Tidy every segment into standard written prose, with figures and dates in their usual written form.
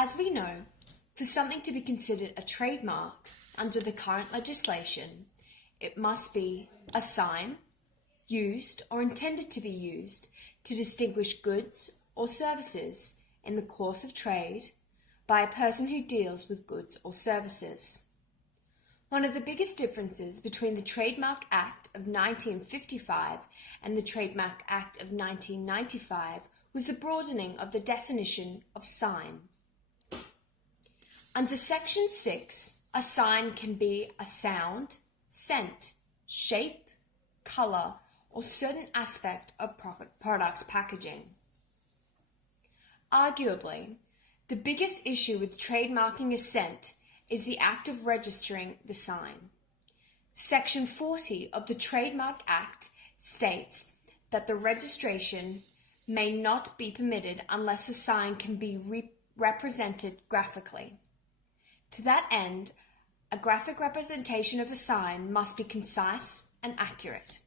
As we know, for something to be considered a trademark under the current legislation, it must be a sign used or intended to be used to distinguish goods or services in the course of trade by a person who deals with goods or services. One of the biggest differences between the Trademark Act of 1955 and the Trademark Act of 1995 was the broadening of the definition of sign. Under Section 6, a sign can be a sound, scent, shape, colour, or certain aspect of product packaging. Arguably, the biggest issue with trademarking a scent is the act of registering the sign. Section 40 of the Trademark Act states that the registration may not be permitted unless a sign can be represented graphically. To that end, a graphic representation of a sign must be concise and accurate.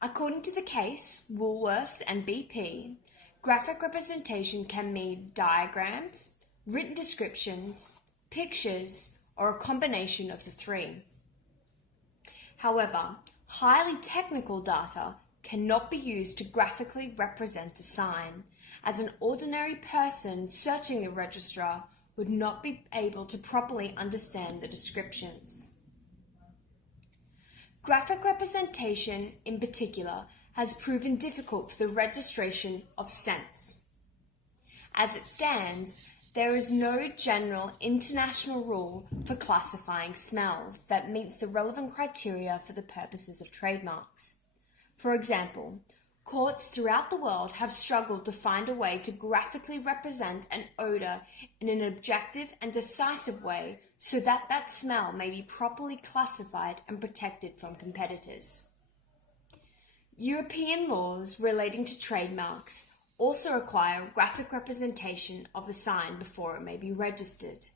According to the case, Woolworths and BP, graphic representation can mean diagrams, written descriptions, pictures, or a combination of the three. However, highly technical data cannot be used to graphically represent a sign, as an ordinary person searching the registrar would not be able to properly understand the descriptions. Graphic representation, in particular, has proven difficult for the registration of scents. As it stands, there is no general international rule for classifying smells that meets the relevant criteria for the purposes of trademarks. For example, courts throughout the world have struggled to find a way to graphically represent an odor in an objective and decisive way so that that smell may be properly classified and protected from competitors. European laws relating to trademarks also require graphic representation of a sign before it may be registered.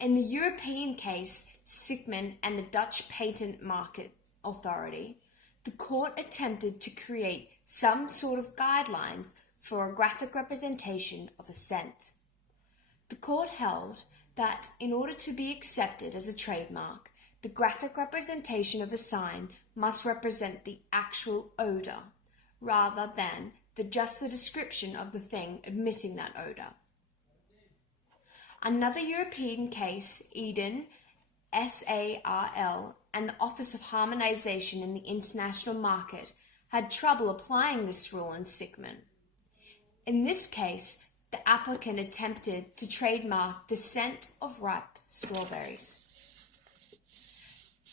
In the European case, Sickman and the Dutch Patent Market Authority, the court attempted to create some sort of guidelines for a graphic representation of a scent. The court held that in order to be accepted as a trademark, the graphic representation of a sign must represent the actual odor, rather than just the description of the thing emitting that odor. Another European case, Eden, SARL, and the Office of Harmonization in the International Market had trouble applying this rule in Sickman. In this case, the applicant attempted to trademark the scent of ripe strawberries.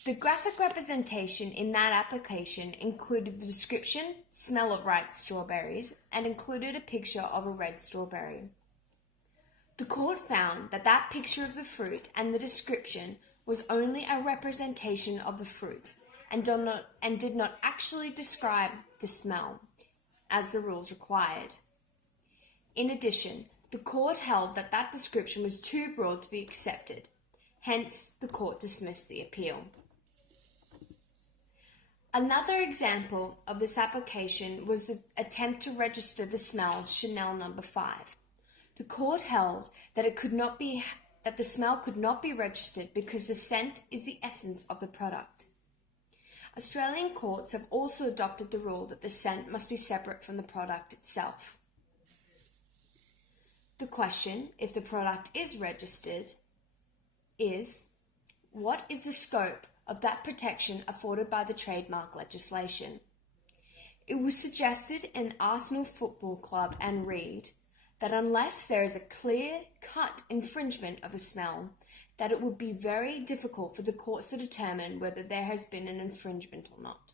The graphic representation in that application included the description, smell of ripe strawberries, and included a picture of a red strawberry. The court found that that picture of the fruit and the description was only a representation of the fruit and did not actually describe the smell, as the rules required. In addition, the court held that that description was too broad to be accepted. Hence, the court dismissed the appeal. Another example of this application was the attempt to register the smell Chanel No. 5. The court held that the smell could not be registered because the scent is the essence of the product. Australian courts have also adopted the rule that the scent must be separate from the product itself. The question, if the product is registered, is what is the scope of that protection afforded by the trademark legislation? It was suggested in Arsenal Football Club and Reed that unless there is a clear-cut infringement of a smell, that it would be very difficult for the courts to determine whether there has been an infringement or not.